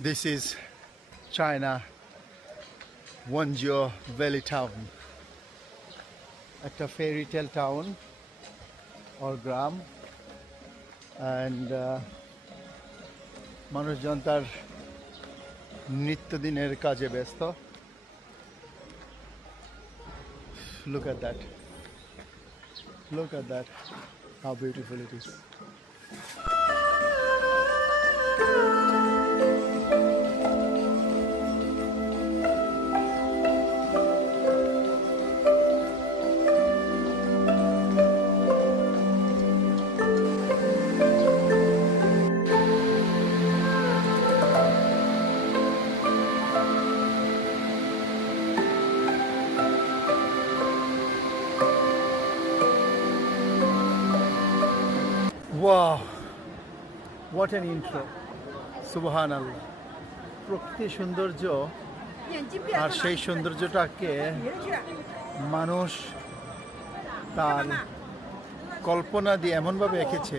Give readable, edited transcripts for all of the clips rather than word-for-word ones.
This is China, Wenzhou Valley Town. একটা fairy tale town or গ্রাম, and মানুষজন তার নিত্যদিনের কাজে ব্যস্ত. Look at that. Look at that. How beautiful it is. Wow, what an intro. Subhanallah. প্রকৃতি সৌন্দর্য আর সেই সৌন্দর্যটাকে মানুষ তার কল্পনা দিয়ে এমনভাবে এঁকেছে,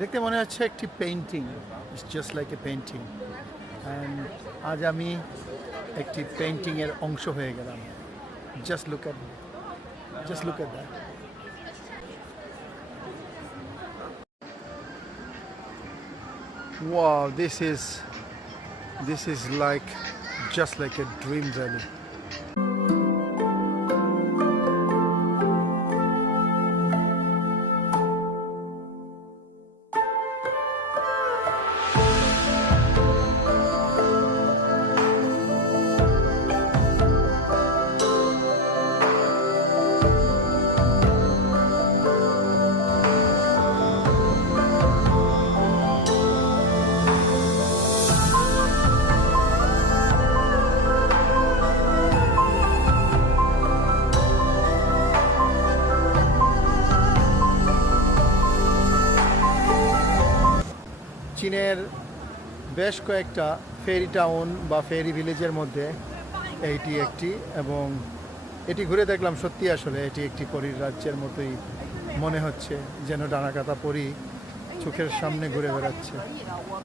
দেখতে মনে হচ্ছে একটি painting. It's just like a painting. And আজ আমি একটি পেইন্টিংয়ের অংশ হয়ে গেলাম. Just look at that. Wow, this is like just like a dream valley. চীনের বেশ কয়েকটা ফেরি টাউন বা ফেরি ভিলেজের মধ্যে এইটি একটি, এবং এটি ঘুরে দেখলাম সত্যি আসলে এটি একটি পরীর রাজ্যের মতোই মনে হচ্ছে, যেন ডানাকাটা পরী চোখের সামনে ঘুরে বেড়াচ্ছে.